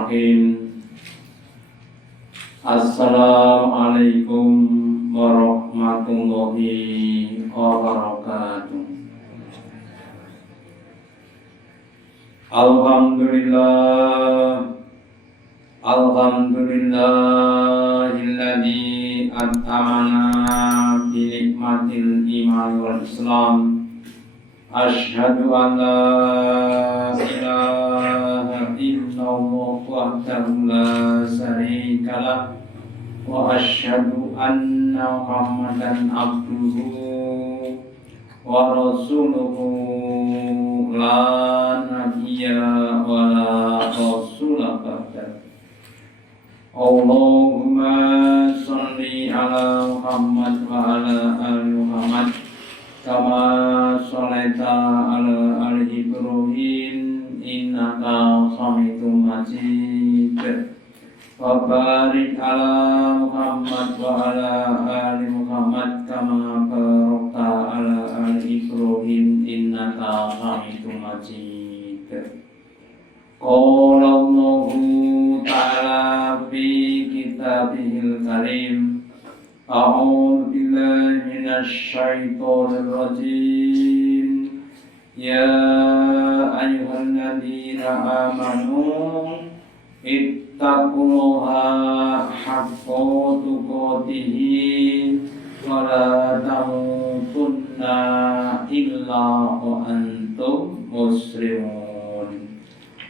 Bismillahirrahmanirrahim. Assalamualaikum warahmatullahi wabarakatuh. Alhamdulillahilladzi at'amana bi nikmatil iman wal islam. Asyhadu an la ilaha illallah wahdahu la syarikalah wa asyhadu anna Muhammadan abduhu wa rasuluhu la nabiyya wa la rasula ba'da. Allahumma sholli ala Muhammad wa ala ali Muhammad kama sholaita ala ali Ibrahim innaka hamidum majid. Wa barik ala Muhammad wa ala ali Muhammad kama barakta ala ali Ibrahim innaka hamidum majid. Qala Allahu ta'ala fi kitabihil karim. A'udzu billahi minasy syaithanir rajim. Ya ayyuhalladzina amanu ittaqullaha haqqa tuqatih wa la tamutunna illa wa antum muslimun.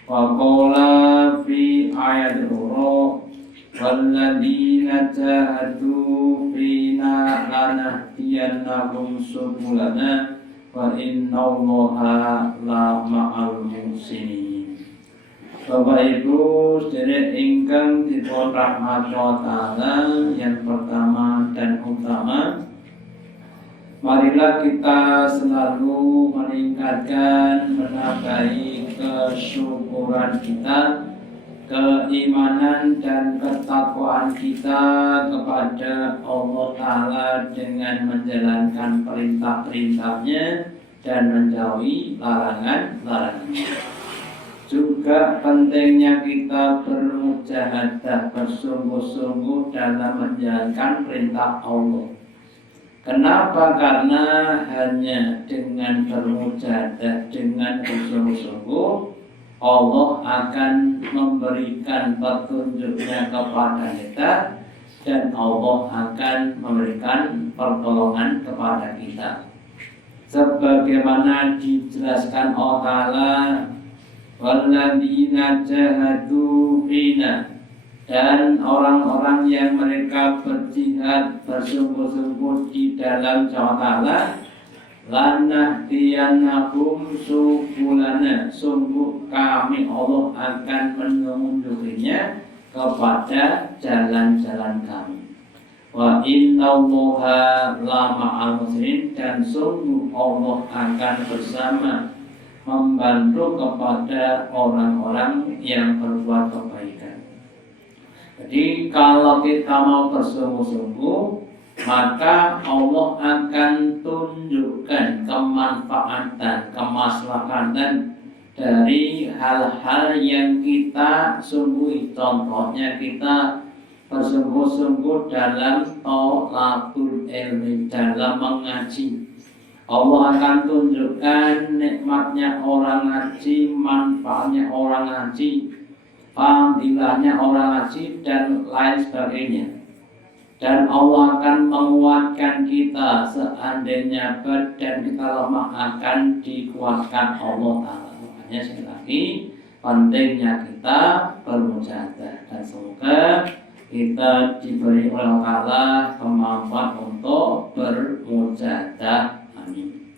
Wa qala fi ayatil ukhra walladzina jahadu fina lanahdiyannahum subulana wa innallaha la ma'al muhsinin. Bapak Ibu sedherek ingkang dipun rahmati Allah, yang pertama dan utama, marilah kita selalu meningkatkan, menambahi kesyukuran kita, keimanan dan ketakwaan kita kepada Allah Ta'ala dengan menjalankan perintah-perintahnya dan menjauhi larangan-larangannya. Juga pentingnya kita bermujahadah, bersungguh-sungguh dalam menjalankan perintah Allah. Kenapa? Karena hanya dengan bermujahadah, dengan bersungguh-sungguh, Allah akan memberikan petunjuknya kepada kita dan Allah akan memberikan pertolongan kepada kita. Sebagaimana dijelaskan Allah Ta'ala, walladzina jahadu fina, dan orang-orang yang mereka berjihad bersungguh-sungguh di dalam jalan Allah, lanahdiyannahum subulana, sungguh kami Allah akan menunjukinya kepada jalan-jalan kami. Wa innallaha la ma'al muhsinin, dan sungguh Allah akan bersama membantu kepada orang-orang yang berbuat kebaikan. Jadi kalau kita mau bersungguh-sungguh, maka Allah akan tunjukkan kemanfaatan, kemaslahatan dari hal-hal yang kita sungguhi. Contohnya kita bersungguh-sungguh dalam thalabul ilmi, dalam mengaji. Allah akan tunjukkan nikmatnya orang ngaji, manfaatnya orang ngaji, fadilahnya orang ngaji, dan lain sebagainya. Dan Allah akan menguatkan kita, seandainya badan kita lemah akan dikuatkan Allah Ta'ala. Makanya sekali lagi pentingnya kita bermujahadah, dan semoga kita diberi oleh Allah Ta'ala kemampuan untuk bermujahadah. Amin.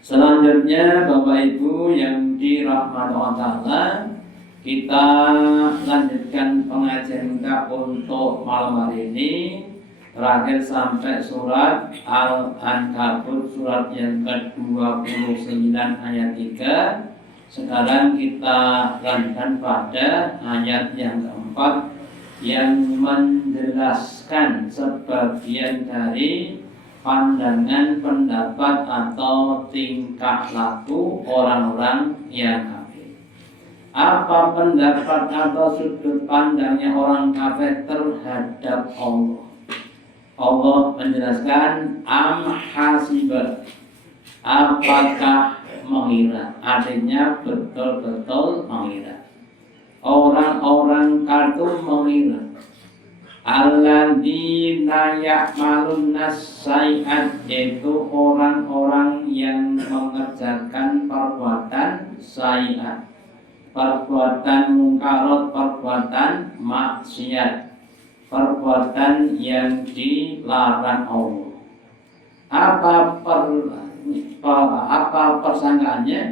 Selanjutnya Bapak Ibu yang dirahmati Allah Ta'ala, kita lanjutkan pengajian kita untuk malam hari ini, terakhir sampai surat Al-Ankabut, surat yang ke-29 ayat 3. Sekarang kita lanjutkan pada ayat yang keempat, yang menjelaskan sebagian dari pandangan, pendapat atau tingkah laku orang-orang yang kafir. Apa pendapat atau sudut pandangnya orang kafir terhadap Allah? Allah menjelaskan hasiba, apakah mengira, artinya betul-betul mengira. Orang-orang kafir mengira alladzina ya'maluna sayyi'at, yaitu orang-orang yang mengerjakan perbuatan sayyi'at, perbuatan mungkarat, perbuatan maksiat, perbuatan yang dilarang Allah. Apa persangkaannya?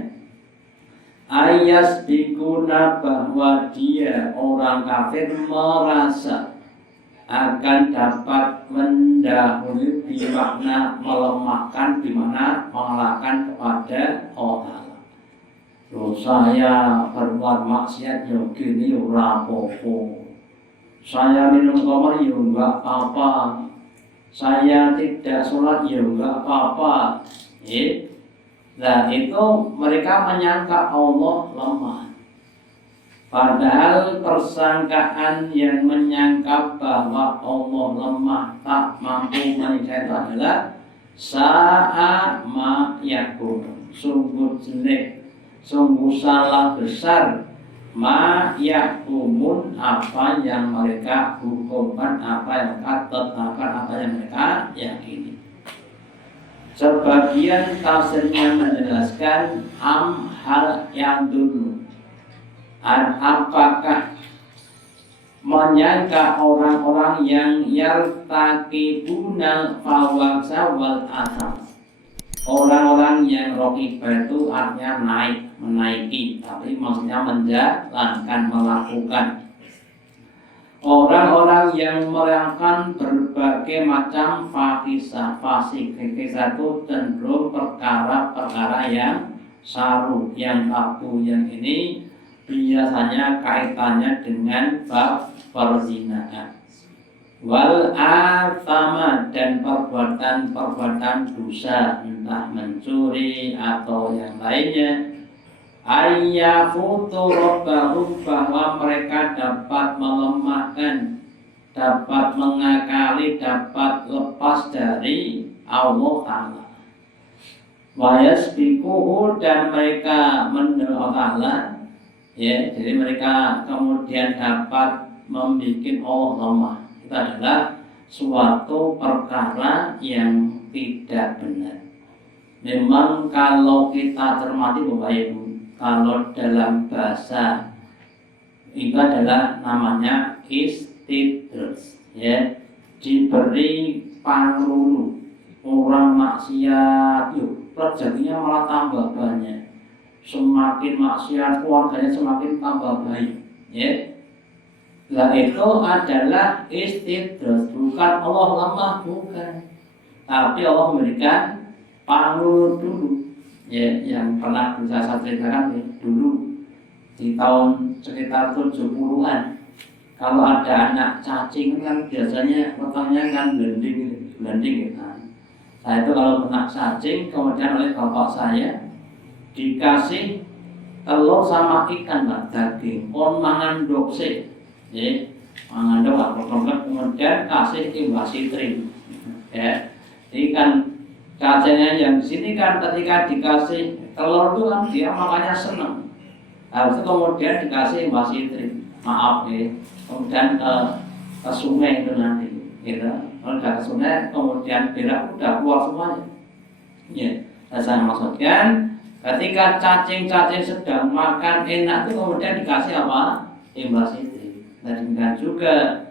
Ayas bikuna, bahwa dia orang kafir merasa akan dapat mendahului, bermakna melemahkan, bermakna mengalahkan kepada Allah. Loh, saya berbuat maksiat ya gini ora apa-apa. Saya minum khamr ya enggak apa-apa. Saya tidak sholat ya enggak apa-apa. Nah, itu mereka menyangka Allah lemah. Padahal persangkaan yang menyangka bahwa Allah lemah, tak mampu menyiksa itu adalah sa'a ma yakun. Sungguh jelek, sungguh salah besar ma yakumun, apa yang mereka hukumkan, apa yang mereka tetapkan, apa yang mereka yakini. Sebagian tafsirnya menjelaskan hal yang dulu, apakah menyangka orang-orang yang yartakibunal fawaksa wal asam. Orang-orang yang rokibah itu artinya naik, menaiki, tapi maksudnya menjalankan, melakukan. Orang-orang yang melakukan berbagai macam fakisah, fasik, fakisah itu cenderung perkara-perkara yang saru, yang tabu, yang ini biasanya kaitannya dengan bab perzinaan. Wal athama, dan perbuatan-perbuatan dosa, entah mencuri atau yang lainnya. Ayyafutu rabbahum, bahwa mereka dapat melemahkan, dapat mengakali, dapat lepas dari Allah Ta'ala. Wa yasbiquhu, dan mereka menolak Allah. Ya, jadi mereka kemudian dapat membuat Allah lemah. Itu adalah suatu perkara yang tidak benar. Memang kalau kita cermati Bapak Ibu, kalau dalam bahasa itu adalah namanya istidros, ya, diberi panglulu. Orang maksiat yuk, rezekinya malah tambah banyak. Semakin maksiat keluarganya semakin tambah baik, ya. Nah, itu adalah istidros, bukan Allah lemah, bukan. Tapi Allah memberikan panglulu dulu, ya, yang pernah saya ceritakan ya, dulu di tahun sekitar 70-an. Kalau ada anak cacing kan biasanya potongnya kan blending kan. Saya itu kalau kena cacing, kemudian oleh bapak saya dikasih telur sama ikan, Pak, daging, mangan dokse, ya, mangan dok, kemudian kasih imbas citrin, ya, ikan cacingnya yang di sini kan ketika dikasih telur itu kan dia makanya senang, habis itu kemudian dikasih imbas citrin, maaf ya, kemudian ke sungai itu nanti, gitu, kalau udah ke sungai kemudian berak udah keluar semuanya, ya, saya maksudkan. Ketika cacing-cacing sedang makan enak itu kemudian dikasih apa? Imbas itu. Dan juga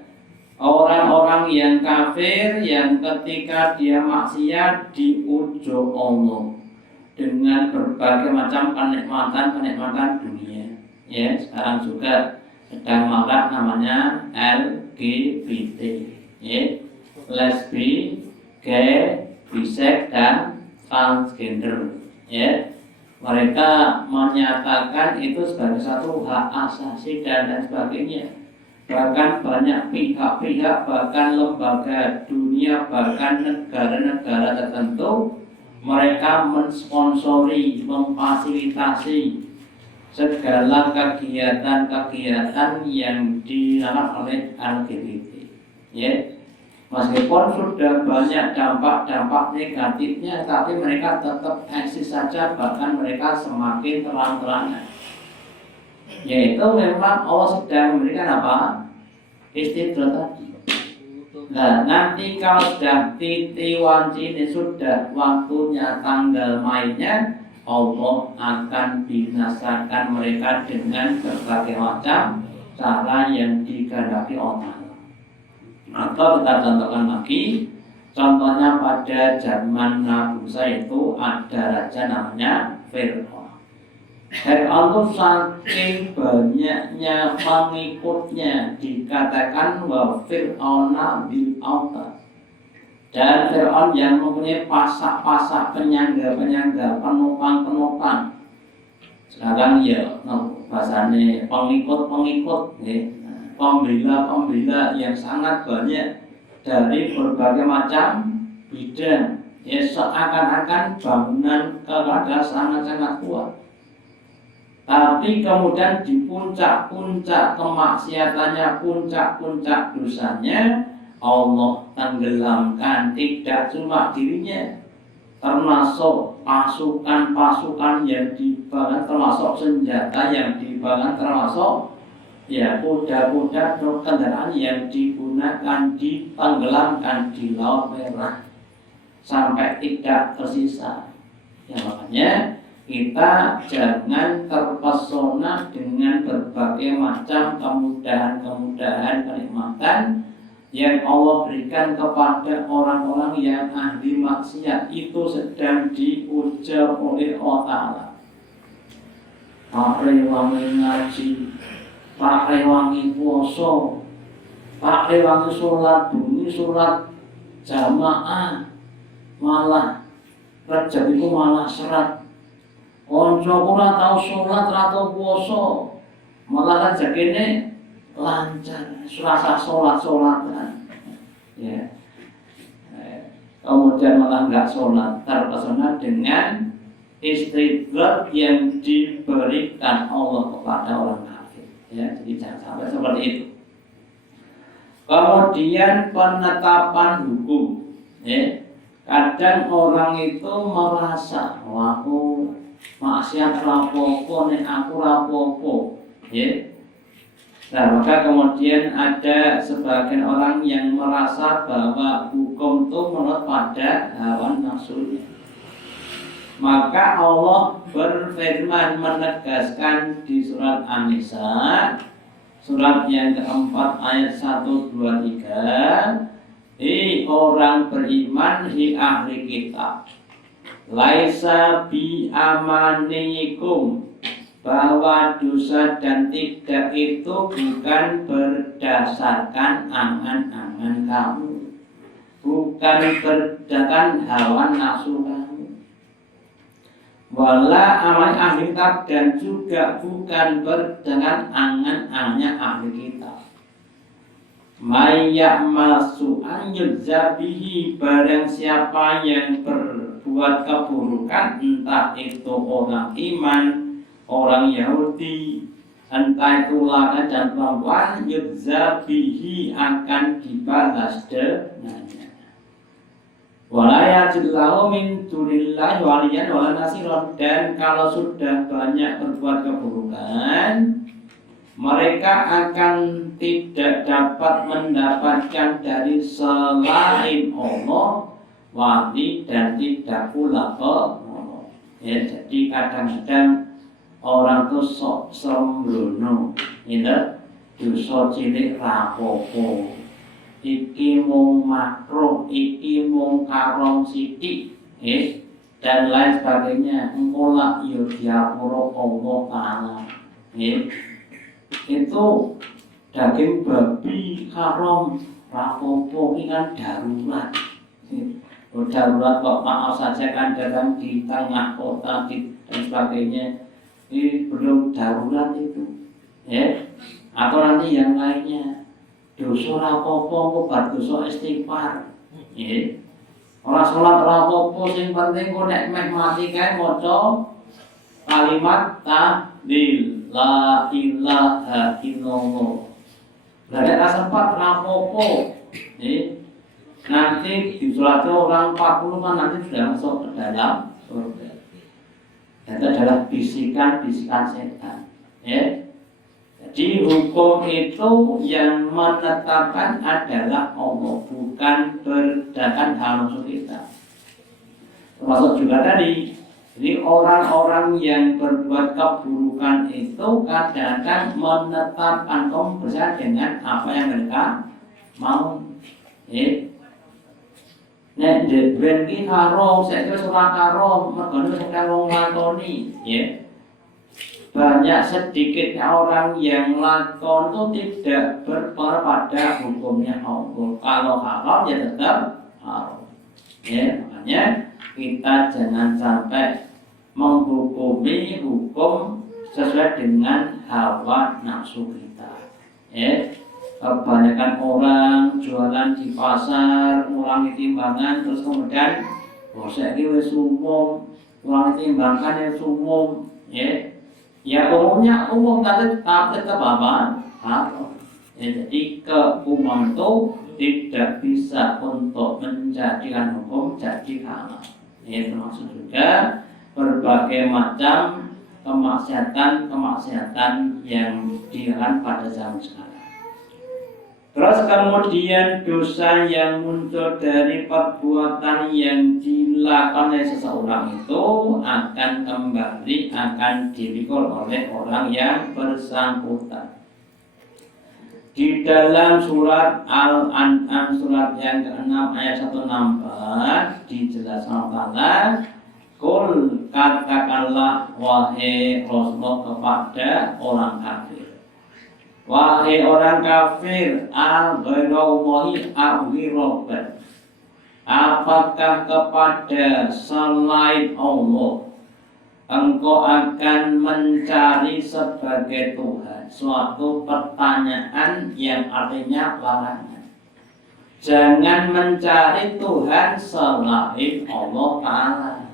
orang-orang yang kafir yang ketika dia maksiat diujo Allah dengan berbagai macam kenikmatan dunia. Ya, sekarang juga sedang marak namanya LGBT, ya, lesbi, gay, bisex dan transgender, ya. Mereka menyatakan itu sebagai satu hak asasi dan lain sebagainya. Bahkan banyak pihak-pihak, bahkan lembaga dunia, bahkan negara-negara tertentu, mereka mensponsori, memfasilitasi segala kegiatan-kegiatan yang dilakukan oleh LGBT. Ya, meskipun sudah banyak dampak-dampak negatifnya, tapi mereka tetap eksis saja, bahkan mereka semakin terang-terangan. Yaitu memang Allah sedang memberikan apa? Istidrak tadi. Nah, nanti kalau sudah titik wanci ini sudah waktunya tanggal mainnya, Allah akan binasakan mereka dengan berbagai macam cara yang dikehendaki Allah. Atau kita contohkan lagi, contohnya pada zaman Nabi Musa itu ada raja namanya Fir'aun. Fir'aun itu saking banyaknya pengikutnya dikatakan wa Fir'auna bil autad. Dan Fir'aun yang mempunyai pasak-pasak penyangga-penyangga, penopang-penopang. Sekarang ya bahasanya pengikut-pengikut, pembela-pembela yang sangat banyak dari berbagai macam bidang. Ya seakan-akan bangunan kepada sangat-sangat kuat. Tapi kemudian di puncak-puncak kemaksiatannya, puncak-puncak dosanya, Allah tenggelamkan tidak cuma dirinya, termasuk pasukan-pasukan yang dibangun, termasuk senjata yang dibangun, termasuk ya kuda-kuda atau kendaraan yang digunakan ditenggelamkan di Laut Merah sampai tidak tersisa. Ya makanya kita jangan terpesona dengan berbagai macam kemudahan-kemudahan kenikmatan yang Allah berikan kepada orang-orang yang ahli maksiat. Itu sedang diujar oleh Allah Ta'ala. Pak rewangi ngaji, pak rewangi puasa, pak rewangi sholat bunyi, sholat jamaah, malah rejab itu malah serat. Konco ora tau sholat, ora tau puasa, malah rezekine lancar, serasa sholat-sholatan. Ya. Kemudian malah enggak sholat, terpesona dengan istidrak yang diberikan Allah kepada orang kafir. Ya, jadi jangan sampai seperti itu. Kemudian penetapan hukum. Ya. Kadang orang itu merasa, wah aku maksiat rapopo, nek aku rapopo, ya. Nah, maka kemudian ada sebagian orang yang merasa bahwa hukum itu menurut pada hawa nafsunya. Maka Allah berfirman menegaskan di surat An-Nisa, surat yang keempat ayat 1, 2, 3, orang beriman, ahli kitab, laisa bi amanikum, bahwa dosa dan tidak itu bukan berdasarkan angan-angan kamu, bukan berdasarkan hawa nafsu kamu. Wala amal ahli kitab, dan juga bukan berdasarkan angan-angannya ahli kitab. Mayyamal su'an yudzabihi, barang siapa yang berbuat keburukan, entah itu orang iman, orang Yahudi, entah itu laki dan perempuan, yudzabihi, akan dibalas dengannya. Wala yajidlahu min dunillahi waliyan wala nasiran, dan kalau sudah banyak berbuat keburukan, mereka akan tidak dapat mendapatkan dari selain Allah wali dan tidak pula penolong. Ya, jadi kadang-kadang orang itu sok sembrono, gitu, dosa cilik rapopo, iki mung makruh, iki mung karong sithik, dan lain sebagainya. Engko lak yo diapura Allah Ta'ala. Itu daging babi haram, rapopo, ini kan darurat. Darurat kok, maaf saja kan dalam di tengah kota dan sebagainya. Ini belum darurat itu, ya. Atau nanti yang lainnya, dosa rapopo, kok dosa istighfar, ya. Orang sholat rapopo, yang penting kok nek meh mati kae maca kalimat tahlil la ilaha illallah. Berarti ada sempat rapopo. Nanti disolati orang 40 kan nanti sudah masuk ke dalam surga. Itu adalah bisikan-bisikan setan. Jadi hukum itu yang menetapkan adalah Allah, bukan berdasarkan hal nafsu kita. Termasuk juga tadi, jadi orang-orang yang berbuat keburukan itu kadang-kadang menetapkan kaum bersama dengan apa yang mereka mau. Nek ben ki haram, saiki wis ora haram, mergo wis karo nglakoni, Banyak sedikitnya orang yang lakon itu tidak berpengaruh pada hukumnya Allah. Kalau haram ya tetap haram. Makanya kita jangan sampai menghukumi hukum sesuai dengan hawa nafsu kita. Kebanyakan orang jualan di pasar ngurangi timbangan terus kemudian saiki wis umum ngurangi timbangan ya umum ya umumnya umum tapi tetap apa? Jadi keumuman itu tidak bisa untuk menjadikan hukum jadi halal. Termasuk juga berbagai macam kemaksiatan yang dilakukan pada zaman sekarang. Terus kemudian dosa yang muncul dari perbuatan yang dilakukan oleh seseorang itu akan dipikul oleh orang yang bersangkutan. Di dalam surat Al-An'am surat yang ke-6 ayat 164 dijelaskan Allah, Kul katakanlah wahai Rasulullah kepada orang kafir. Wahai orang kafir, al-ghairallahi al-ghirabban. Apakah kepada selain Allah engkau akan mencari sebagai Tuhan? Suatu pertanyaan yang artinya larangan. Jangan mencari Tuhan selain Allah Ta'ala.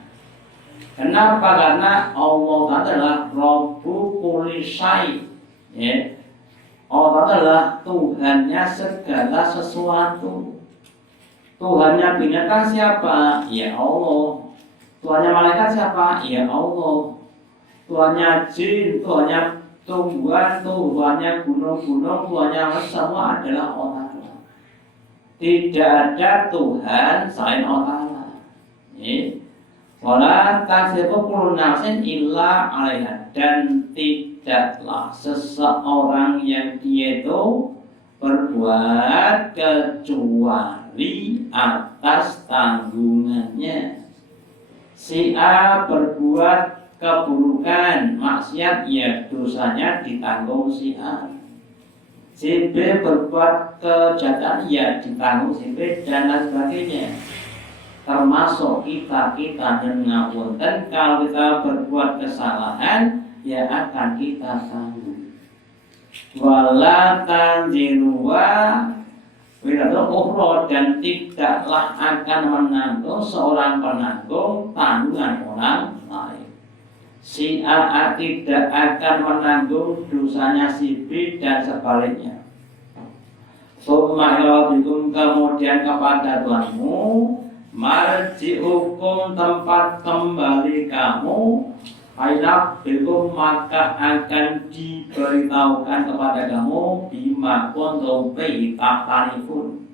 Kenapa? Karena Allah Ta'ala adalah Rabbu kulli syai'. Allah adalah Tuhannya segala sesuatu. Tuhannya binatang siapa? Ya Allah. Tuhannya malaikat siapa? Ya Allah. Tuhannya jin, Tuhannya tumbuhan, Tuhannya gunung-gunung, Tuhannya semua adalah Allah. Tidak ada Tuhan selain Allah. Wala tasifu kullu nafsin illa 'alaiha, dan tidaklah seseorang yang dia itu berbuat kecuali atas tanggungannya. Si A berbuat keburukan, maksiat, ya dosanya ditanggung si A. Si B berbuat kejahatan, ya ditanggung si B, dan lain sebagainya. Termasuk kita dan ngapunten, kalau kita berbuat kesalahan ya akan kita tanggung. Wala tanziruwa wiratun ukhra, dan tidaklah akan menanggung seorang penanggung tanggungan orang lain. Si A tidak akan menanggung dosanya si B dan sebaliknya. Summa ilabikum, kemudian kepada Tuhanmu, marji hukum tempat kembali kamu, Ainak bilkum, maka akan diberitahukan kepada kamu bima kuntum fihi takhtalifun,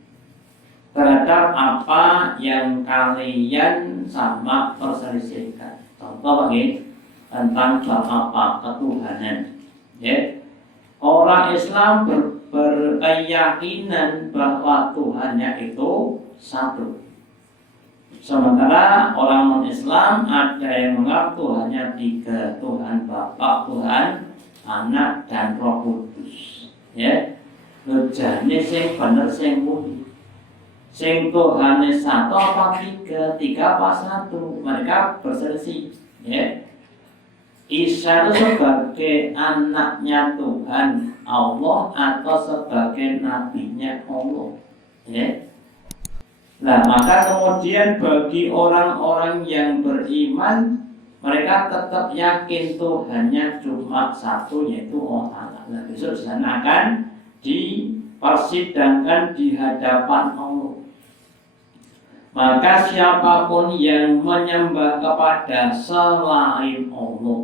terhadap apa yang kalian sama perselisihkan. Contoh lagi tentang apa ketuhanan. Orang Islam berkeyakinan bahwa Tuhannya itu satu. Sementara orang non-Islam ada yang menganggap Tuhannya tiga, Tuhan Bapa, Tuhan Anak, dan Roh Kudus. Lojane sing bener sing pundi? Sing Tuhane satu apa tiga? Tiga apa satu? Mereka berselisih. Isa itu sebagai anaknya Tuhan Allah atau sebagai nabinya Allah. Nah, maka kemudian bagi orang-orang yang beriman mereka tetap yakin Tuhannya cuma satu, yaitu Allah. Nah, besok di sana akan dipersidangkan di hadapan Allah. Maka siapapun yang menyembah kepada selain Allah,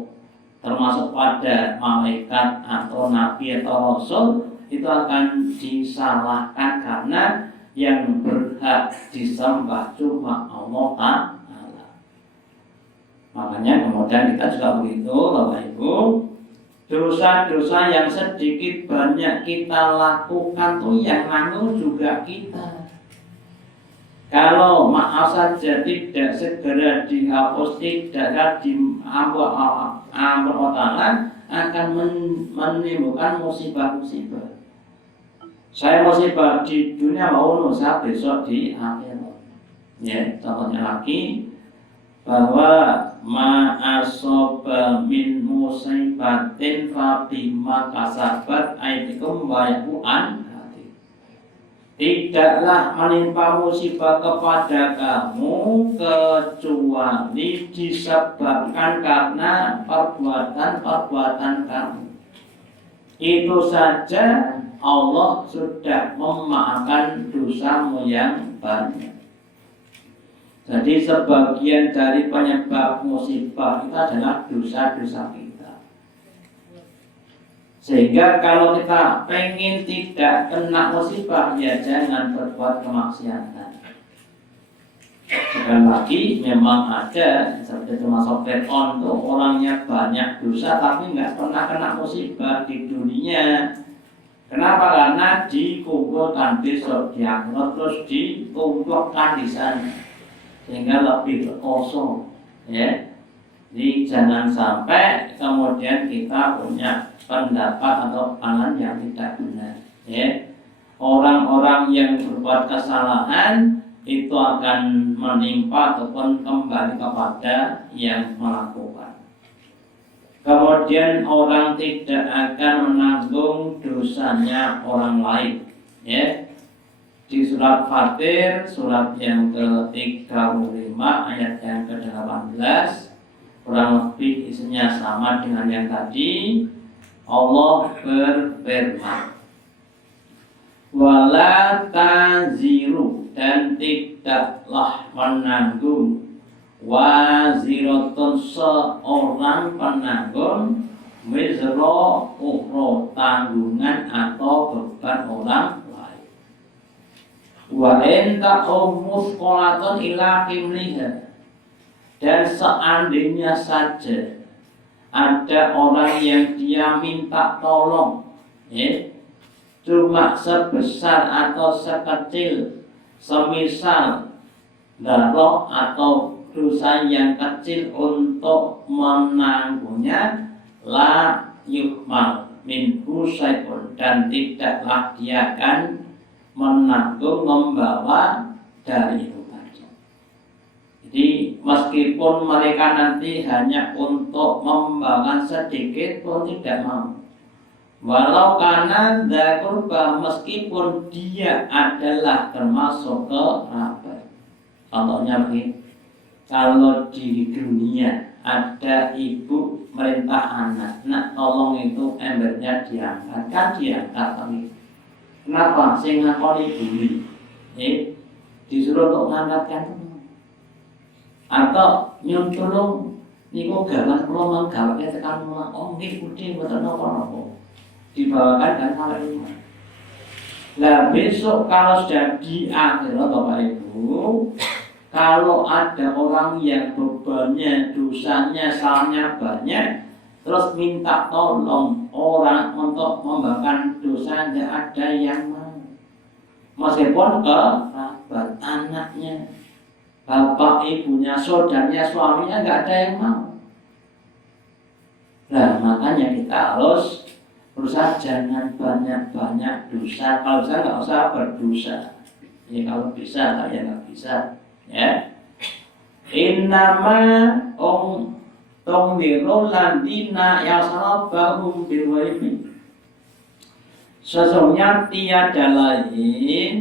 termasuk pada malaikat atau nabi atau rasul, itu akan disalahkan karena yang berhak disembah cuma Allah Ta'ala. Makanya kemudian kita juga begitu, Bapak Ibu, dosa-dosa yang sedikit banyak kita lakukan tuh yang nanggung juga kita. Kalau maaf saja tidak segera dihapus, tidak diampun Allah, akan menimbulkan musibah-musibah. Saya musibah di dunia mau nusa besok di akhirat. Ya, contohnya lagi bahwa ma'asoba min musibatin fa bima kasabat aydikum wa yaquan. Tidaklah menimpa musibah kepada kamu kecuali disebabkan karena perbuatan-perbuatan kamu. Itu saja Allah sudah memaafkan dosamu yang banyak. Jadi sebagian dari penyebab musibah itu adalah dosa-dosa kita. Sehingga kalau kita pengen tidak kena musibah, ya jangan berbuat kemaksiatan. Sekali lagi memang ada seperti termasuk Fir'aun tuh, orangnya banyak dosa tapi nggak pernah kena musibah di dunia. Kenapa? Karena dikumpulkan besok di akhirat, terus dikumpulkan di sana, sehingga lebih kosong. Ya, jadi jangan sampai kemudian kita punya pendapat atau pandangan yang tidak benar. Ya, orang-orang yang berbuat kesalahan itu akan menimpa ataupun kembali kepada yang melakukan. Kemudian orang tidak akan menanggung dosanya orang lain. Ya, di surat Fatir, surat yang ke-35 ayat yang ke-18, kurang lebih isinya sama dengan yang tadi. Allah berfirman, wala taziru, dan tidaklah menanggung, waziratun, seorang penanggung, wizra ukhra, tanggungan atau beban orang lain. Wa in ta'um musqalatun ila himliha, dan seandainya saja ada orang yang dia minta tolong, ya, cuma sebesar atau sekecil, semisal darah atau dosa yang kecil untuk menanggungnya, la yuhmal minhu syai'un, dan tidaklah dia akan menanggung, membawa dari itu. Jadi meskipun mereka nanti hanya untuk membawa sedikit pun tidak mau. Walau karena dzaqurba, meskipun dia adalah termasuk kerabat. Contohnya begini, kalau di dunia ada ibu merintah anak, nak tolong itu embernya diangkat, kan diangkat tapi kenapa? Sing ngakoni buli, disuruh untuk mengangkatkan. Atau nyun tulung niku gawan kula manggawake tekan omah, oh nggih Budi mboten napa-napa, dibawakan dan sampai rumah. Lah besok kalau sudah di akhirat Bapak Ibu, kalau ada orang yang bebannya, dosanya, salahnya banyak, terus minta tolong orang untuk membawakan dosa, tidak ada yang mau. Meskipun kerabat, anaknya, bapak, ibunya, saudaranya, suaminya, nggak ada yang mau. Nah, makanya kita harus berusaha jangan banyak-banyak dosa. Kalau bisa nggak usah berdosa. Ya kalau bisa, ya nggak bisa. Ya. Innama tongdiru ladina yasalabahum bilwaimi. Sesungguhnya tiada lain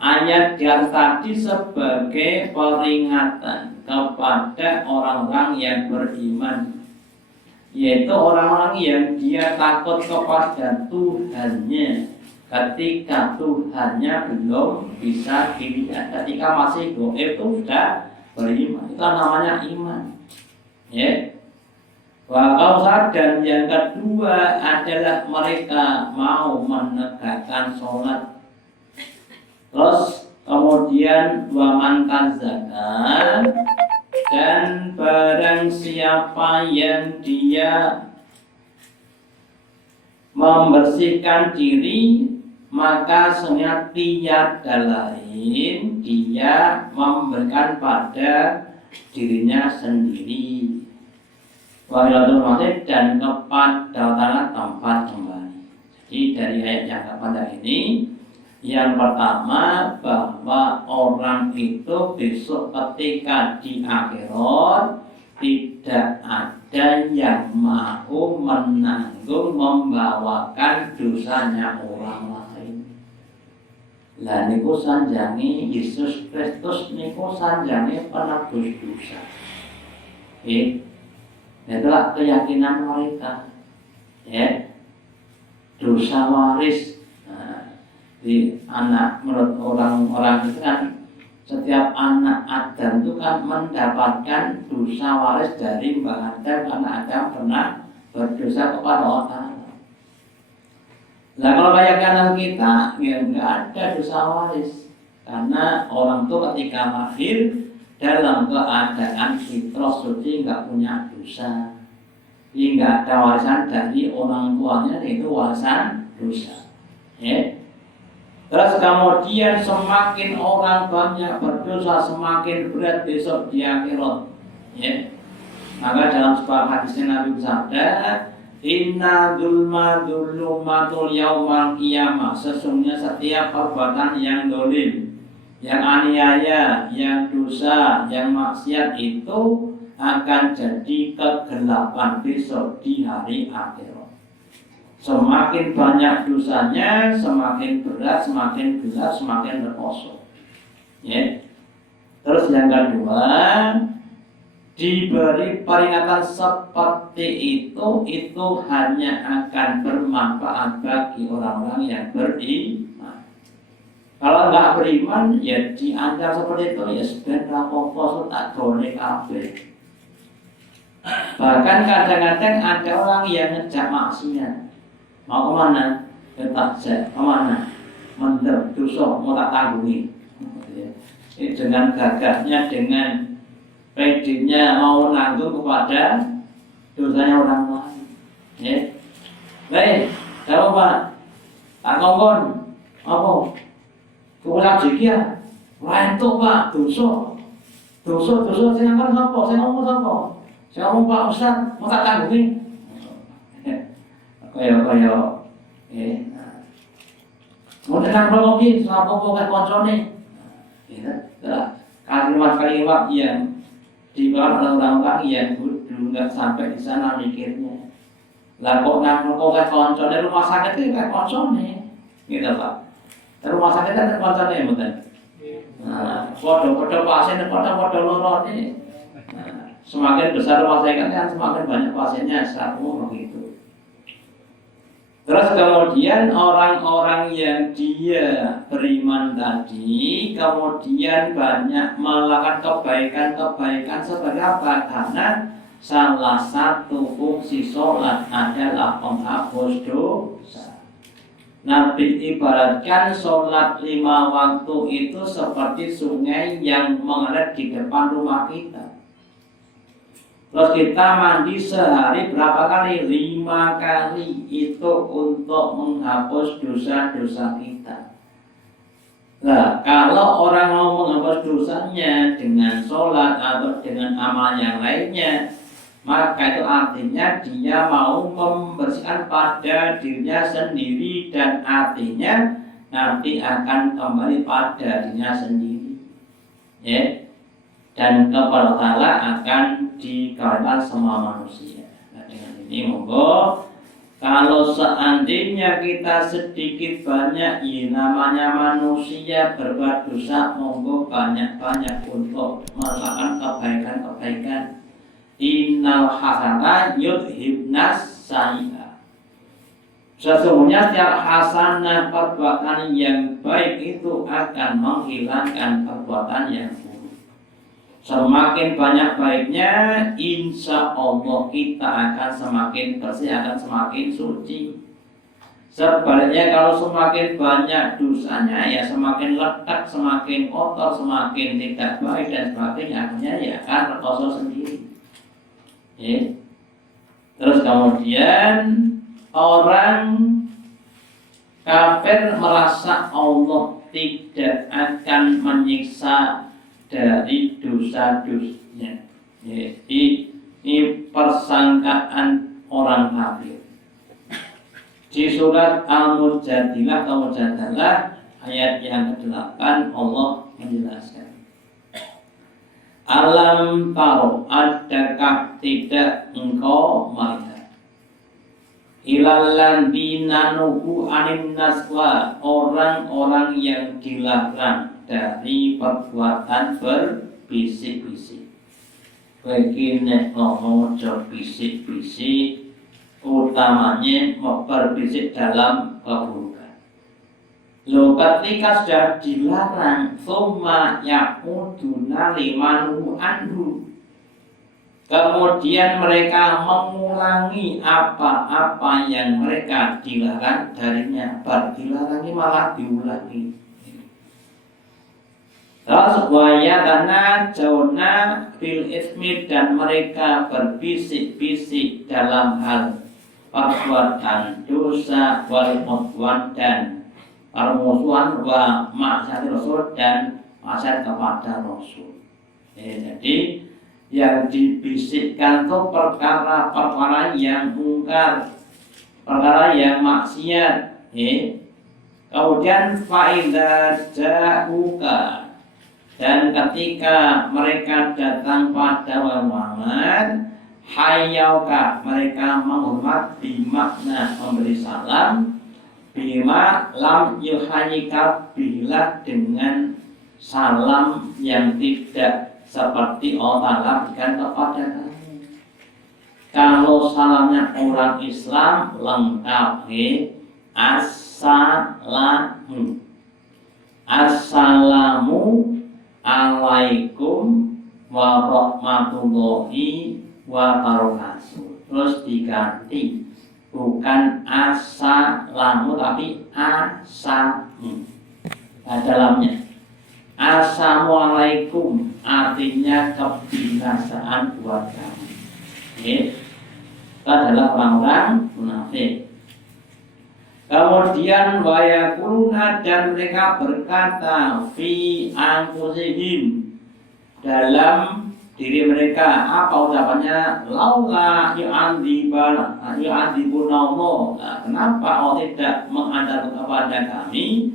ayat yang tadi sebagai peringatan kepada orang-orang yang beriman, yaitu orang-orang yang dia takut kepada Tuhannya ketika Tuhannya belum bisa dilihat, ketika masih goib itu sudah beriman, itu namanya iman. Ya. Waqausat, dan yang kedua adalah mereka mau menegakkan sholat. Terus kemudian waman tazakka, dan barang siapa yang dia membersihkan diri, maka sesungguhnya tiada lain dia memberikan pada dirinya sendiri. Wahilatul masjid, dan kepada tempat kembali. Jadi dari ayat yang kepada ini, yang pertama bahwa orang itu besok ketika di akhirat tidak ada yang mau menanggung membawakan dosanya orang lain. Lah niku sanjangi Yesus Kristus niku sanjangi penebus dosa. Itulah keyakinan mereka, ya, dosa waris. Di anak, menurut orang-orang itu kan setiap anak Adam itu kan mendapatkan dosa waris dari Mbah Adam, karena Adam pernah berdosa kepada Allah. Nah kalau keyakinan kita, ya nggak ada dosa waris, karena orang itu ketika lahir dalam keadaan fitrah suci, nggak punya dosa, nggak ada warisan dari orang tuanya, itu warisan dosa. Ya. Terus kemudian semakin orang banyak berdosa, semakin berat besok di akhirat. Ya. Maka dalam sebuah hadisnya Nabi bersabda, inna dzulma dzulumatul yaumal qiyamah, sesungguhnya setiap perbuatan yang dolim, yang aniaya, yang dosa, yang maksiat itu akan jadi kegelapan besok di hari akhirat. Semakin banyak dosanya, semakin berat, semakin gelap, semakin berkosong. Ya. Terus yang kedua, diberi peringatan seperti itu hanya akan bermanfaat bagi orang-orang yang beriman. Kalau nggak beriman, ya diancam seperti itu, ya sebenarnya rapopo tak boleh kabeh. Bahkan kadang-kadang ada orang yang ngejak maksiat, mau kemana? Tak kemana? Mendem, dosa, mau tak tanggungi. Dengan gagahnya, dengan pedenya mau nanggung kepada dosanya orang lain. Ya, baik, jawab Pak. Tak ngomong, apa? Kurang jikir, lain tuh Pak, dosa. Saya ngomong apa? Saya ngomong apa? Saya ngomong Pak Ustaz, mau tak tanggungi. Kaya mau tenang lagi, sama pokoknya koncone. Kalimat-kalimat yang dibawa oleh orang-orang yang belum nggak sampai di sana mikirnya. Lah kok pokoknya koncone, rumah sakit itu kayak koncone, gitu Pak. Rumah sakit kan koncone betul. Podo-podo pasien, podo-podo loro ini. Semakin besar rumah sakit kan semakin banyak pasiennya, secara umum begitu. Terus kemudian orang-orang yang dia beriman tadi kemudian banyak melakukan kebaikan seperti apa? Karena salah satu fungsi sholat adalah penghapus dosa. Nabi ibaratkan sholat 5 waktu itu seperti sungai yang mengalir di depan rumah kita. Terus kita mandi sehari berapa kali? 5 kali. Itu untuk menghapus dosa-dosa kita. Nah, kalau orang mau menghapus dosanya dengan sholat atau dengan amal yang lainnya, maka itu artinya dia mau membersihkan pada dirinya sendiri, dan artinya nanti akan kembali pada dirinya sendiri. Ya. Dan kepada Allah akan dikawalkan semua manusia. Nah, dengan ini monggo Kalau seandainya kita sedikit banyak, ya namanya manusia berbuat dosa, monggo banyak-banyak untuk melakukan kebaikan-kebaikan. Innal hasanat yudhibnas sayyi'at. Sesungguhnya setiap hasanah perbuatan yang baik itu akan menghilangkan perbuatan yang buruk. Semakin banyak baiknya, insya Allah kita akan semakin bersih, akan semakin suci. Sebaliknya kalau semakin banyak dosanya, ya semakin letak, semakin kotor, semakin tidak baik dan sebagainya, akhirnya ya akan rekoso sendiri. Terus kemudian orang kafir merasa Allah tidak akan menyiksa dari dosa-dosanya. Ini persangkaan orang kafir. Di surat Al-Mujadilah ayat yang ke-8 Allah menjelaskan. Alam taro, adakah tidak engkau melihat? Ilalladzina nuhu anin naswa, orang-orang yang dilarang dari perbuatan berbisik-bisik. Begini ngomong berbisik-bisik, utamanya berbisik dalam keburukan. Loh, ketika sudah dilarang, summa ya'uduna limanuhu anhu, kemudian mereka mengulangi apa-apa yang mereka dilarang darinya. Dilarangi malah diulangi. Terus wayatana jauna bil ismi, dan mereka berbisik-bisik dalam hal perbuatan dosa wal udwan dan permusuhan wa maksiat Rasul dan maksiat kepada Rasul. Jadi yang dibisikkan itu perkara-perkara yang mungkar, perkara yang maksiat. Kemudian faida ja'uka, dan ketika mereka datang pada Muhammad, hayyauka, mereka menghormat bimakna memberi salam, bima lam yuhayyika bilah, dengan salam yang tidak seperti Allah berikan kepada kamu. Kalau salamnya orang Islam lengkap, assalamu, assalamu alaikum warahmatullahi wabarakatuh. Terus diganti, bukan assalamu tapi asamu. Nah, dalamnya assalamualaikum artinya kebinasaan buat kamu. Kita adalah orang-orang munafik. Kemudian wayakuluna, dan mereka berkata fi anfusihim, dalam diri mereka, apa ucapannya? Laula yu'adzibunallah, kenapa Allah tidak mengadab kepada kami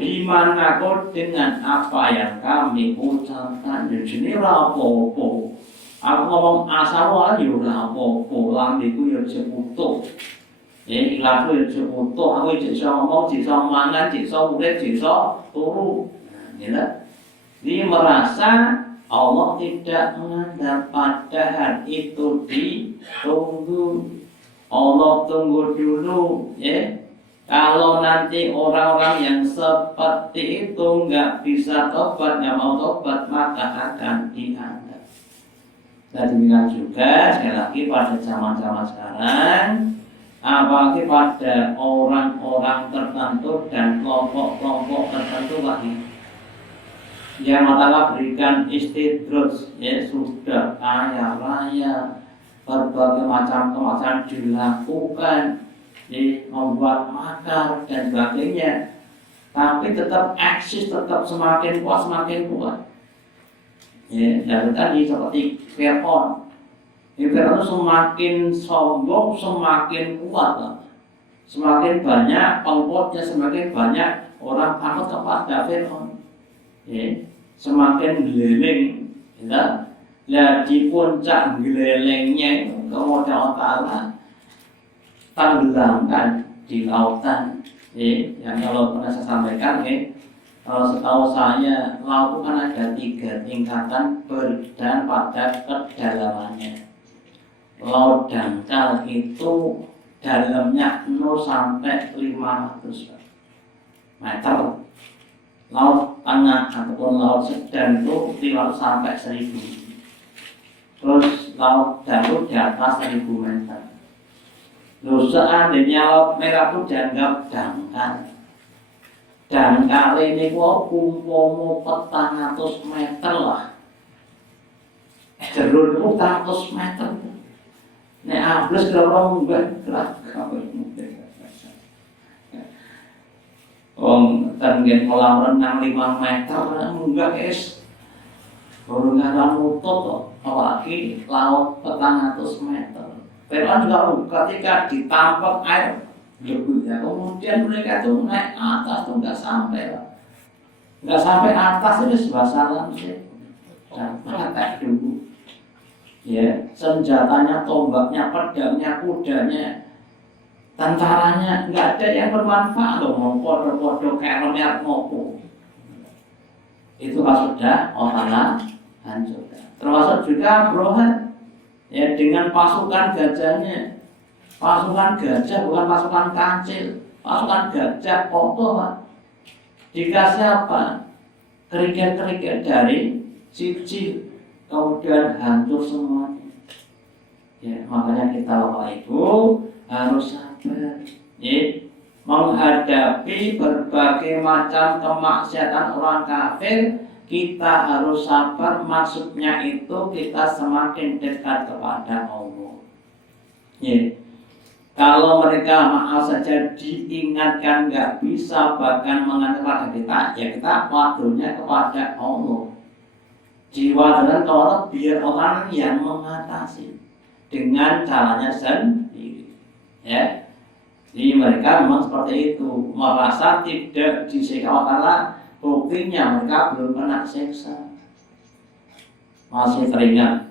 bimana kau dengan apa yang kami ucapkan. Di sini rapopo, aku ngomong asal aja rapopo, lambiku ya seputuh. Ilaku ya seputuh, aku bisa ngomong, bisa mangan, bisa urip, bisa turu. Dia merasa Allah tidak mengadab, padahal itu ditunggu. Allah tunggu dulu, Kalau nanti orang-orang yang seperti itu nggak bisa tobat, nggak mau tobat, maka akan diadab. Dan demikian juga sekali lagi pada zaman-zaman sekarang, apalagi pada orang-orang tertentu dan kelompok-kelompok tertentu lagi, yang Allah berikan istidroj, sudah kaya raya, berbagai macam kemasan dilakukan, membuat makar dan sebagainya, tapi tetap eksis, tetap semakin kuat, semakin kuat. Dan tadi seperti Fir'aun. Fir'aun semakin sombong, semakin kuat, semakin banyak pengikutnya, semakin banyak orang takut kepada Fir'aun. Semakin geleng, di puncak gelengnya kemudian Allah Ta'ala tenggelamkan di lautan. Yang kalau pernah saya sampaikan, kalau setahu saya laut itu kan ada 3 tingkatan dan pada kedalamannya. Laut dangkal itu dalamnya 0 sampai 500 meter. Laut tengah ataupun laut sedang itu 500 sampai 1000. Terus laut dalam di atas 1000 meter. Loh, seandainya laut merah itu dianggap dangkal. Dangkal ini kumpomo 400 meter lah. Jerun itu 400 meter. Nek ambles kira-kira munggah gerak. Tenggen kolam renang 5 meter munggah es. Baru ngaran lutut, apalagi laut 400 meter. Fir'aun juga ketika ditampar air lebihnya, kemudian mereka itu naik atas itu nggak sampai lah, nggak sampai atas itu sebuah salam sih, dan mata dulu, ya senjatanya, tombaknya, pedangnya, kudanya, tentaranya nggak ada yang bermanfaat loh, mau podo-podo kayak merek ngopo, itu pas sudah orang hancur, termasuk juga Brohan. Ya dengan pasukan gajahnya, pasukan gajah bukan pasukan kancil, pasukan gajah kokoh. Dikasih apa? Kerikil-kerikil dari cicil, kemudian hancur semuanya. Ya makanya kita Bapak Ibu harus sabar, menghadapi berbagai macam kemaksiatan orang kafir. Kita harus sabar, maksudnya itu kita semakin dekat kepada Allah. Kalau mereka maaf saja diingatkan nggak bisa bahkan mengenai kepada kita, ya kita waduhnya kepada Allah. Jiwa dan Allah biar orang yang mengatasi dengan caranya sendiri. Ya, jadi mereka memang seperti itu, merasa tidak disiksa Allah. Buktinya mereka belum kena siksa. Masih teringat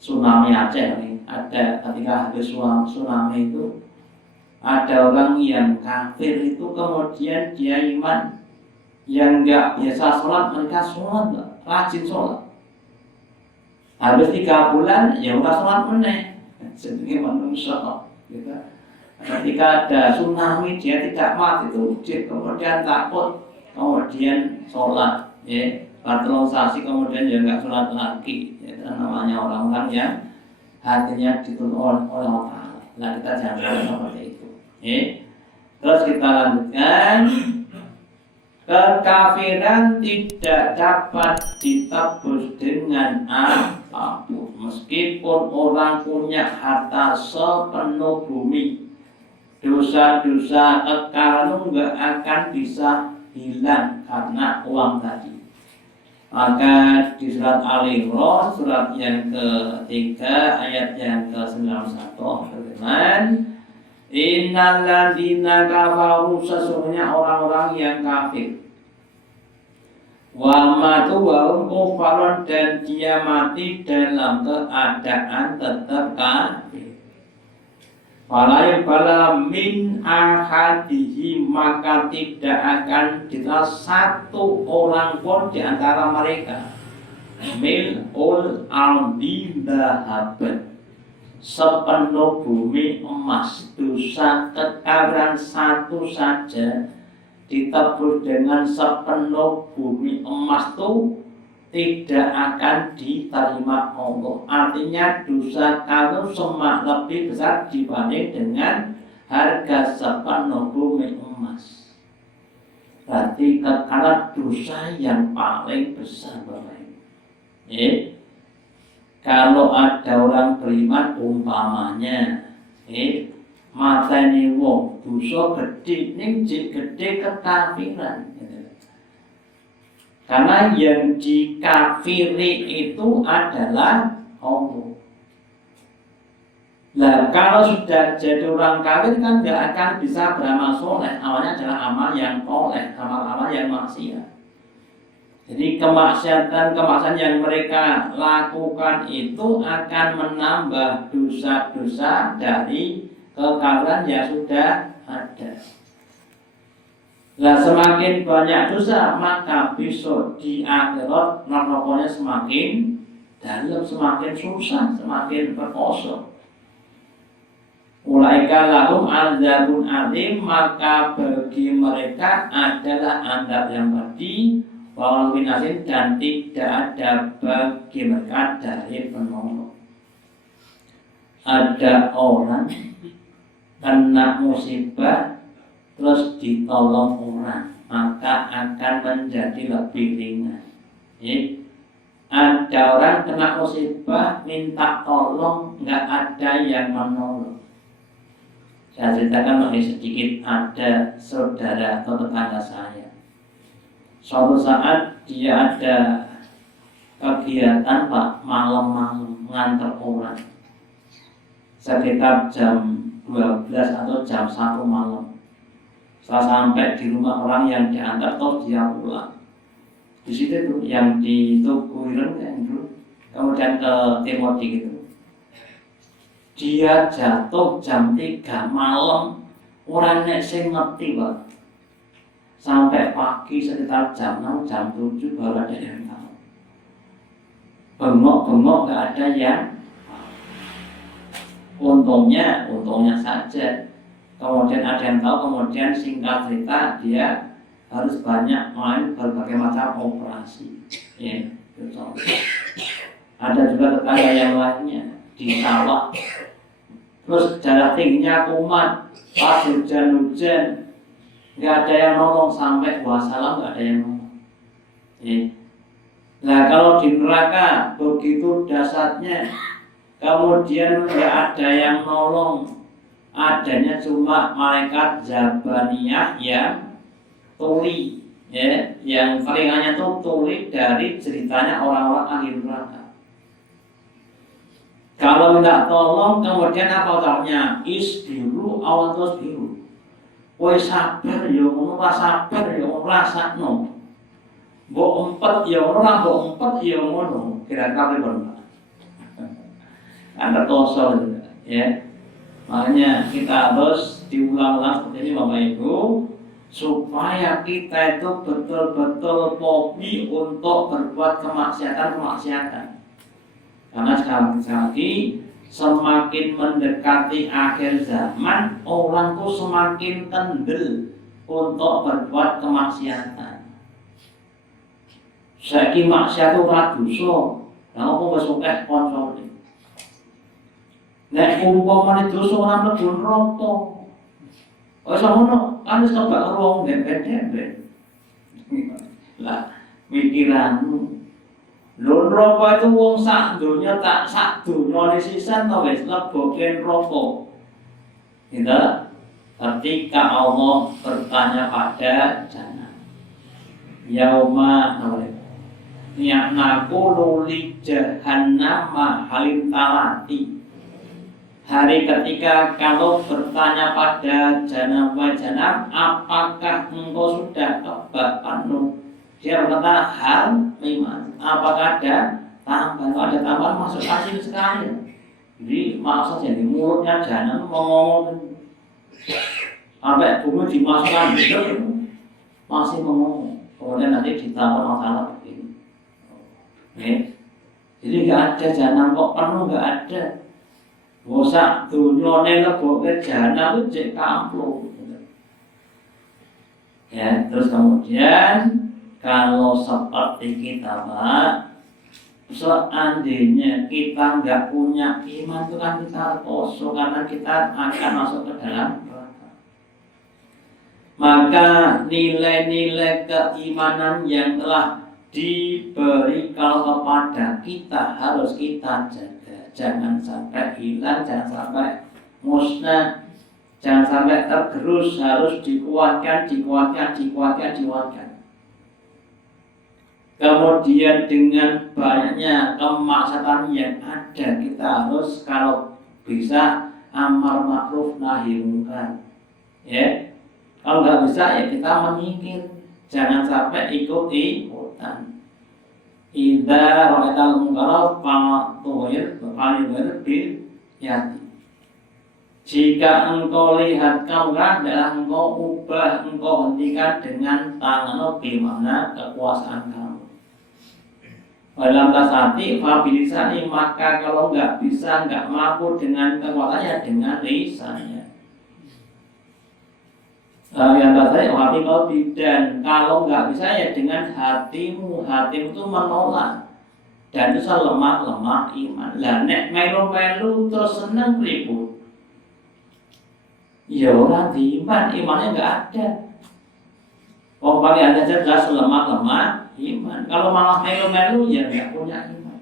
tsunami Aceh nih. Ada ketika habis tsunami itu, ada orang yang kafir itu kemudian dia iman, yang nggak biasa sholat mereka sholat, rajin sholat. Habis 3 bulan ya udah sholat meneh. Jadi manusia gitu. Ketika ada tsunami dia tidak mati itu, dia kemudian takut. Kemudian sholat, patronsasi, kemudian ya nggak sholat lagi. Itu namanya orang-orang yang hatinya dituntut oleh Allah. Nah kita jangan seperti itu. Terus kita lanjutkan. Kekafiran tidak dapat ditebus dengan apapun, meskipun orang punya harta sepenuh bumi. Dosa-dosa kekafiran nggak akan bisa hilang karena uang tadi. Maka di surat Al-Imran, surat yang ke-3 ayat yang ke-91 berfirman, innal ladzina kafaru, sesungguhnya orang-orang yang kafir, wa matu wa hum kufarun, dan dia mati dalam keadaan tetap kafir. Fala yubala min ahadihi, maka tidak akan diterima satu orang pun di antara mereka mil'ul ardi dhahaban, sepenuh bumi emas. Dosa kekafiran satu saja ditebus dengan sepenuh bumi emas itu tidak akan diterima Allah. Artinya dosa kamu semak lebih besar dibanding dengan harga sepenuh bumi emas. Berarti kekalahan dosa yang paling besar, Bapak Ibu. Kalau ada orang beriman umpamanya, mateni wong dosa gede, ning gede kekafiran. Karena yang dikafiri itu adalah Allah. Nah, kalau sudah jadi orang kafir kan tidak akan bisa beramal soleh. Awalnya adalah amal yang soleh, amal-amal yang maksiat. Jadi kemaksiatan yang mereka lakukan itu akan menambah dosa-dosa dari kekafiran ya sudah ada. Nah, semakin banyak dosa maka besok di akhirat nerakanya semakin dalam, semakin susah, semakin berkosong. Ulaika lahum azabun azim, maka bagi mereka adalah azab yang pedih, wal binasin, dan tidak ada bagi mereka dari penolong. Ada orang kena musibah terus ditolong orang, maka akan menjadi lebih ringan. Ada orang kena musibah minta tolong, nggak ada yang menolong. Saya ceritakan lagi sedikit. Ada saudara atau tetangga saya, suatu saat dia ada kegiatan Pak, malam-malam nganter orang sekitar jam 12 atau jam 1 malam. Setelah sampai di rumah orang yang diantar, terus dia pulang. Di situ tuh yang di Tugu Ireng kan dulu, kemudian ke Timoti gitu. Dia jatuh jam 3 malam, orang nek sing ngerti Pak. Sampai pagi sekitar jam 6, jam 7 baru ada yang tahu. Bengok-bengok gak ada yang. Untungnya saja. Kemudian ada yang tahu, kemudian singkat cerita dia harus banyak main berbagai macam operasi. Ya, betul. Ada juga tetangga yang lainnya di sawah. Terus darah tingginya kumat, pas hujan-hujan, nggak ada yang nolong, sampai wassalam nggak ada yang nolong. Ya. Nah kalau di neraka begitu dahsyatnya, kemudian nggak ada yang nolong. Adanya cuma malaikat Jabaniyah yang tuli, ya, yang telingannya tuh tuli dari ceritanya orang-orang ahli neraka. Kalau minta tolong, kemudian apa ucapnya? Isbiru awatos biru. Kowe sabar ya ngono, ora sabar ya ora sakno. Mbok empet ya ora, mbok empet ya ngono. Kira-kira pripun, Pak? Anda tosol ya. Makanya kita harus diulang-ulang seperti ini Bapak Ibu, supaya kita itu betul-betul fokus untuk berbuat kemaksiatan. Karena sekali lagi semakin mendekati akhir zaman, orang tuh semakin kendel untuk berbuat kemaksiatan. Saiki maksiat ora dosa, lha opo wis akeh koncone. Nek umpamane dosa ora mlebu neraka. Wis ngono, kan wis kebak wong dempet-dempet. Lah, pikiranmu. Lho neraka itu wong sak donya tak sak donyane sisan to wis leboke neraka. Gitu. Ketika Allah bertanya pada jannah. Yauma ya'naqulu li jahannama halim talati. Hari ketika kalau bertanya pada Jahannam, apakah engkau sudah kebak penuh? Dia berkata hal lima. Apakah ada tambahan? Ada tambahan, masuk asin sekali. Jadi maksud jadi mulutnya Jahannam ngomong sampai bumi dimasukkan itu masih ngomong. Kemudian nanti ditambah masalah begini. Jadi nggak ada Jahannam kok penuh, nggak ada. Bosak dunyane leboke Jahannam itu cek kamplung. Ya, terus kemudian kalau seperti kita Pak, seandainya kita nggak punya iman, itu kan kita kosong, karena kita akan masuk ke dalam neraka. Maka nilai-nilai keimanan yang telah diberi kalau kepada kita harus kita jaga. Jangan sampai hilang, jangan sampai musnah, jangan sampai tergerus, harus dikuatkan. Kemudian dengan banyaknya kemaksiatan yang ada, kita harus kalau bisa amar ma'ruf nahi munkar. Ya, kalau nggak bisa ya kita menyingkir, jangan sampai ikut-ikutan. Idza ra'aital munkara fa'tuhir bil yati. Jika engkau lihat kaumnya adalah engkau ubah, engkau hentikan dengan tanganmu bagaimana kekuasaan kamu. Dalam tasati fabilisani, maka kalau nggak bisa, nggak mampu dengan kekuatannya, dengan lisannya. Yang tasati wabiqalbi, dan kalau nggak bisa ya dengan hatimu. Hatimu itu menolak dan itu lemah iman. Lah nek melu-melu terus seneng ribut. Ya orang iman, imannya nggak ada. Kalian saja jelas lemah iman. Kalau malah melu-melu ya nggak punya iman.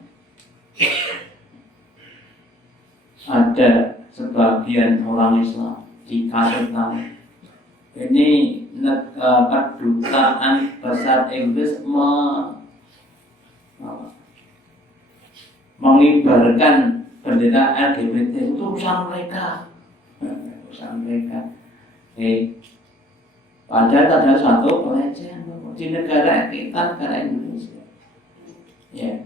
Ada sebagian orang Islam di Kazakhstan ini kedutaan besar Inggris mengibarkan bendera LGBT. Itu urusan mereka. Padahal ada suatu pelecehan di negara kita, negara Indonesia. Ya.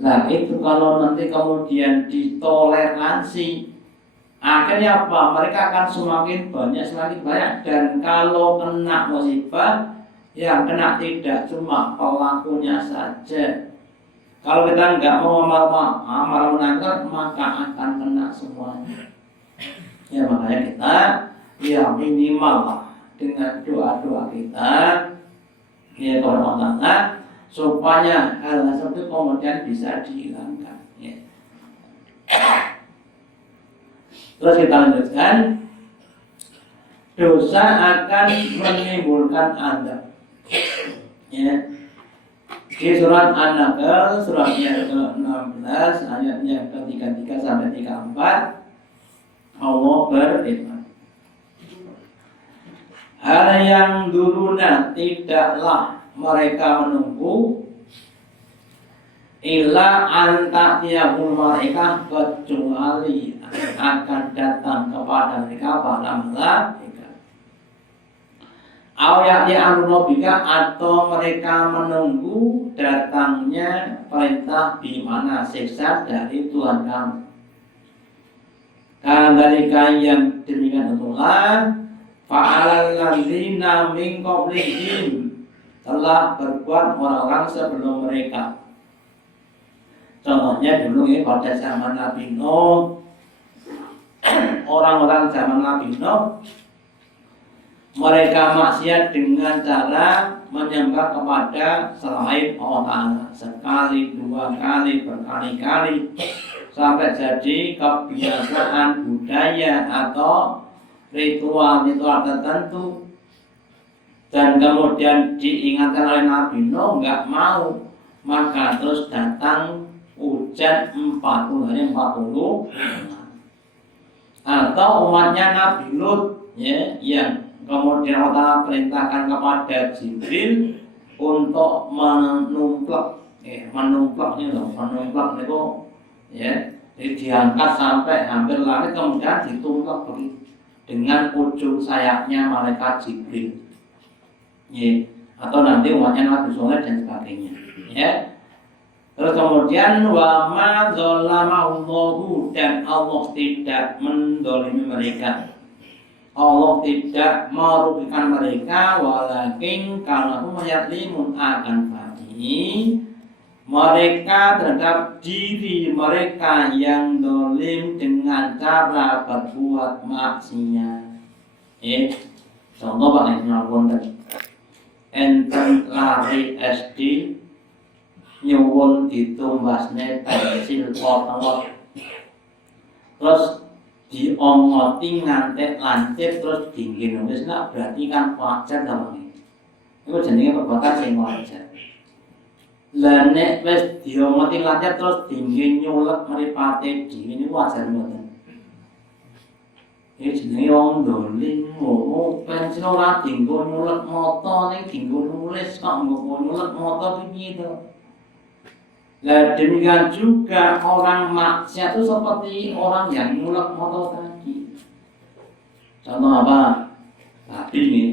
Nah itu kalau nanti kemudian ditoleransi, akhirnya apa? Mereka akan semakin banyak, dan kalau kena musibah, yang kena tidak cuma pelakunya saja. Kalau kita nggak mau amal menangkap, maka akan kena semuanya. Ya makanya kita ya minimal lah dengan doa-doa kita ya kepada Allah supaya hal tersebut kemudian bisa dihilangkan. Ya. Terus kita lanjutkan, dosa akan menimbulkan adab. Ya. Di surat An-Nahl suratnya ke-16 ayatnya ke-33 sampai 34. Allah berfirman, hal yang duruna, tidaklah mereka menunggu illa antatiyahul malaikah, kecuali akan datang kepada mereka para malaikat. Ayat yang rabbika, atau mereka menunggu datangnya perintah di mana siksa dari Tuhan kamu. Dari yang demikian itulah fa'alal ladzina min qablihim, telah berbuat orang-orang sebelum mereka. Contohnya dulu ini pada zaman Nabi Nuh, orang-orang zaman Nabi Nuh mereka maksiat dengan cara menyembah kepada selain Allah, sekali, dua kali, berkali-kali, sampai jadi kebiasaan budaya atau ritual tertentu. Dan kemudian diingatkan oleh Nabi Nuh, nggak mau, maka terus datang hujan 40 hari 40. Atau umatnya Nabi Lut, ya, yang kemudian Allah perintahkan kepada Jibril untuk menumplak itu, ya, diangkat sampai hampir langit, kemudian ditumplak dengan ujung sayapnya malaikat Jibril, ya, atau nanti umatnya Nabi Soleh dan sebagainya, ya. Terus kemudian wa ma zalamahullahu, dan Allah tidak mendolimi mereka, Allah tidak merugikan mereka, walakin kalau yatlimun akan fani, mereka terhadap diri mereka yang dolim dengan cara berbuat maksiat. Contoh Pak Neng enten lari SD nyuwun ditumbasne pensil potong, terus diomoti ngantek lancip terus dingin, wis nak berarti kan wajar namanya. Itu jenenge perbuatan sing wajar. Lah nek wis diomoti lancip terus dingin nyulek mripate dingin niku wajar mboten? Iki jenenge wong dolim, pensil ora dinggo nyulek mata ning dinggo nulis kok nggo nyulek mata piye to? Lah demikian juga orang maksiat itu seperti orang yang nyulek motor tadi. Contoh apa? Babi nih,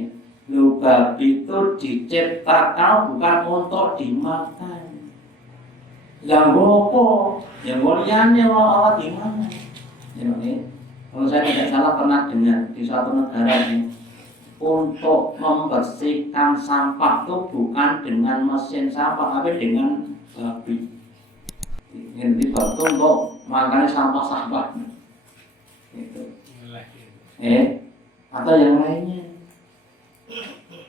babi itu diciptakan bukan untuk dimakan. Lah ngopo? Ya goliannya orang dimakan. Ya nih. Kalau saya tidak salah pernah dengar di suatu negara ini, untuk membersihkan sampah itu bukan dengan mesin sampah, tapi dengan babi. Ini batu untuk makannya sampah-sampah. Gitu. Atau yang lainnya.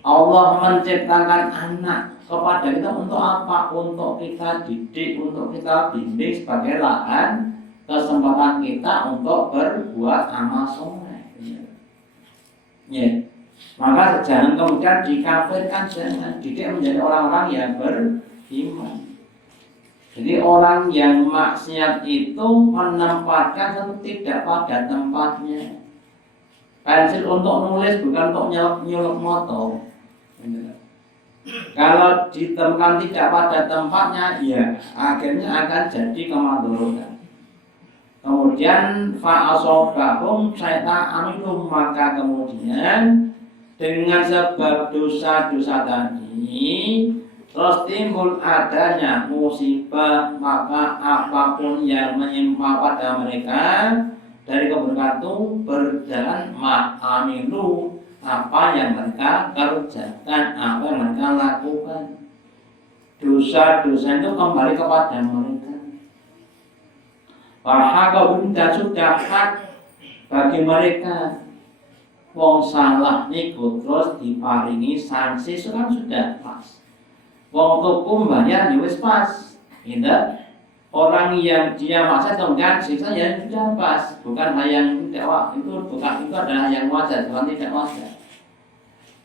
Allah menciptakan anak kepada kita untuk apa? Untuk kita didik, untuk kita bimbing sebagai lahan kesempatan kita untuk berbuat amal soleh. Ya. Maka jangan kemudian dikafirkan, jangan didik menjadi orang-orang yang beriman. Jadi orang yang maksiat itu menempatkan sesuatu tidak pada tempatnya. Pensil untuk nulis bukan untuk nyeluk motor. Kalau ditemukan tidak pada tempatnya, ya akhirnya akan jadi kemadaratan. Kemudian fa'asobahum syaitanum, maka kemudian dengan sebab dosa-dosa tadi terus timbul adanya musibah, maka apapun yang menimpa pada mereka dari keburukan itu berjalan ma'amilu, apa yang mereka kerjakan, apa yang mereka lakukan. Dosa-dosa itu kembali kepada mereka. Wahakahum, dan sudah hak bagi mereka. Wong salah niku terus diparingi sanksi, sudah pas. Wong tuku bayar wis pas. Tidak. Orang yang dia maksiat kemudian siksa ya sudah pas. Bukan hal yang tidak itu adalah yang wajar, bukan tidak wajar.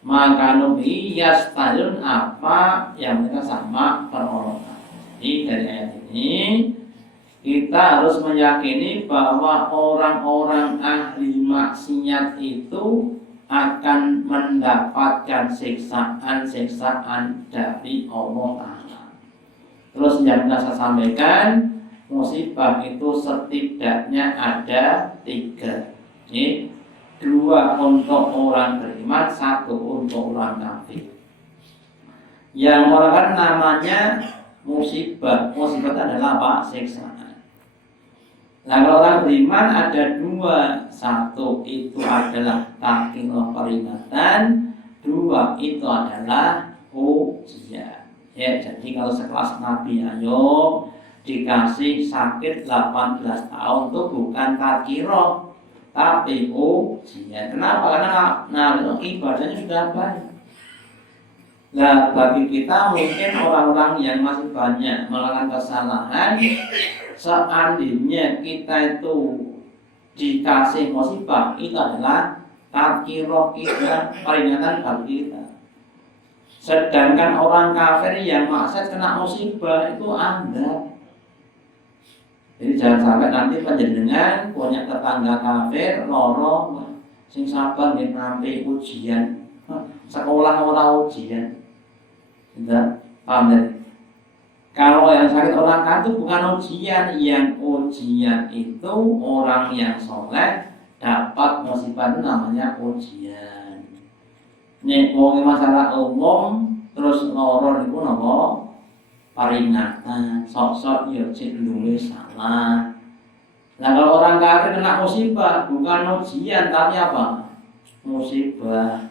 Maka nubi yastajun, apa yang mereka sama perorokan. Jadi dari ayat ini kita harus meyakini bahwa orang-orang ahli maksiat itu akan mendapatkan siksaan-siksaan dari Allah Ta'ala. Terus yang saya sampaikan, musibah itu setidaknya ada 3. Ini 2 untuk orang beriman, 1 untuk orang kafir. Yang merupakan namanya musibah. Musibah adalah apa? Siksaan. Nah, kalau orang beriman ada 2, 1 itu adalah takdirah peringatan, 2 itu adalah ujian. Ya, jadi kalau sekelas Nabi Ayub dikasih sakit 18 tahun itu bukan takdirah, tapi ujian. Kenapa? Karena ibadahnya sudah baik. Nah, bagi kita mungkin orang-orang yang masih banyak melakukan kesalahan, seandainya kita itu dikasih musibah, itu adalah tadkirah kita, peringatan bagi kita. Sedangkan orang kafir yang maksiat kena musibah itu Anda. Jadi jangan sampai nanti panjenengan punya tetangga kafir, loro, sing sabar nggih nampi ujian. Sekolah ora ujian. Tidak, paham ya? Kalau yang sakit orang kafir bukan ujian, yang ujian itu orang yang soleh dapat musibah, itu namanya ujian. Nek wong masalah umum terus loro niku napa? Peringatan, sok-sok ya cek nulis salah. Nah, kalau orang kafir kena musibah bukan ujian tapi apa? Musibah.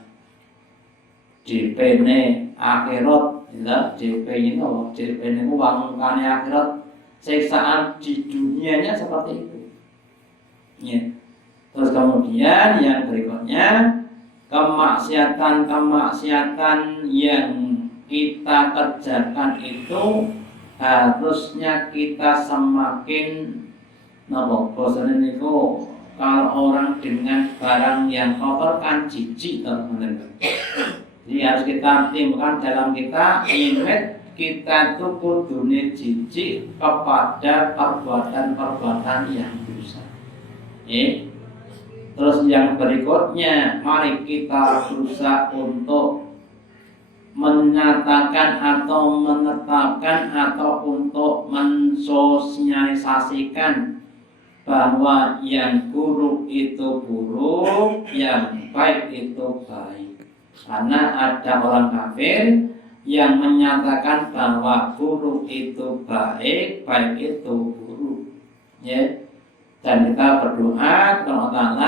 DP-ne akhirat, ya, DP ini apa? DP ini uangkane akhirat, siksaan di dunianya seperti itu. Ya. Terus kemudian yang berikutnya, kemaksiatan yang kita kerjakan itu harusnya kita semakin bosan niku. Kalau orang dengan barang yang kotor kan jijik teman-teman. Jadi harus kita timbulkan dalam kita ingat kita itu kudune jijik kepada perbuatan-perbuatan yang dosa. Terus yang berikutnya, mari kita berusaha untuk menyatakan atau menetapkan atau untuk mensosialisasikan bahwa yang buruk itu buruk, yang baik itu baik. Karena ada orang kafir yang menyatakan bahwa buruk itu baik, baik itu buruk. Ya. Dan kita berdoa kepada Allah Ta'ala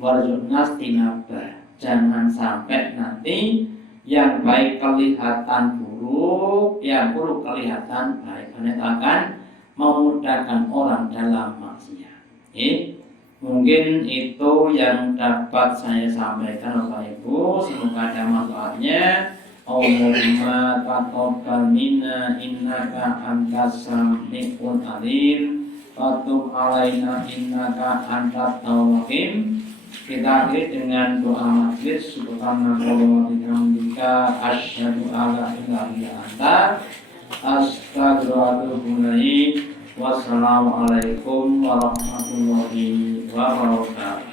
warzuqnas tinabah. Jangan sampai nanti yang baik kelihatan buruk, yang buruk kelihatan baik. Karena itu akan memudahkan orang dalam maksiat. Mungkin itu yang dapat saya sampaikan Bapak Ibu. Semoga ada manfaatnya. Allahumma taqabbal minna innaka antas samiul alim wa tub alaina innaka antat tawwabur rahim. Kita akhiri dengan doa majlis. Subhanallah wa bihamdika asyhadu an la ilaha illa anta astaghfiruka. Wassalamualaikum warahmatullahi wabarakatuh.